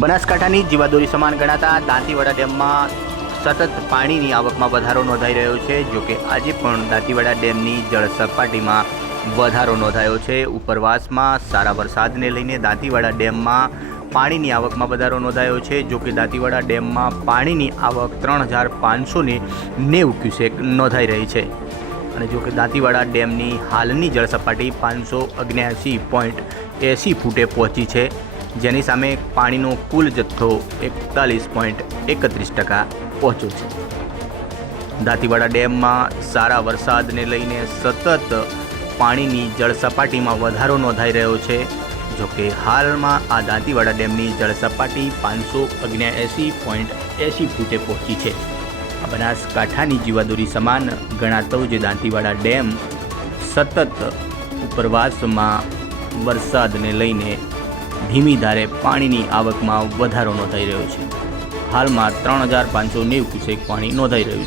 બનાસકાંઠાની જીવાદોરી સમાન ગણાતા દાંતીવાડા ડેમમાં સતત પાણીની આવકમાં વધારો નોંધાઈ રહ્યો છે. જોકે આજે પણ દાંતીવાડા ડેમની જળ સપાટીમાં વધારો નોંધાયો છે. ઉપરવાસમાં સારા વરસાદને લઈને દાંતીવાડા ડેમમાં પાણીની આવકમાં વધારો નોંધાયો છે. જો કે દાંતીવાડા ડેમમાં પાણીની આવક ત્રણ હજાર પાંચસોને નેવું ક્યુસેક નોંધાઈ રહી છે. અને જોકે દાંતીવાડા ડેમની હાલની જળસપાટી પાંચસો ઓગણ્યાસી પોઈન્ટ એંસી ફૂટે પહોંચી છે. જેની સામે પાણીનો કુલ જથ્થો એકતાલીસ પોઈન્ટ એકત્રીસ ટકા પહોંચ્યો છે. દાંતીવાડા ડેમમાં સારા વરસાદને લઈને સતત પાણીની જળસપાટીમાં વધારો નોંધાઈ રહ્યો છે. જોકે હાલમાં આ દાંતીવાડા ડેમની જળસપાટી પાંચસો અગ્યાએંસી પોઈન્ટ એંસી ફૂટે પહોંચી છે. આ બનાસકાંઠાની જીવાદોરી સમાન ગણાતો જે દાંતીવાડા ડેમ સતત ઉપરવાસમાં વરસાદને લઈને ધીમી ધારે પાણીની આવકમાં વધારો નોંધાઈ રહ્યો છે. હાલમાં ત્રણ હજાર પાંચસો નેવું ક્યુસેક પાણી નોંધાઈ રહ્યું છે.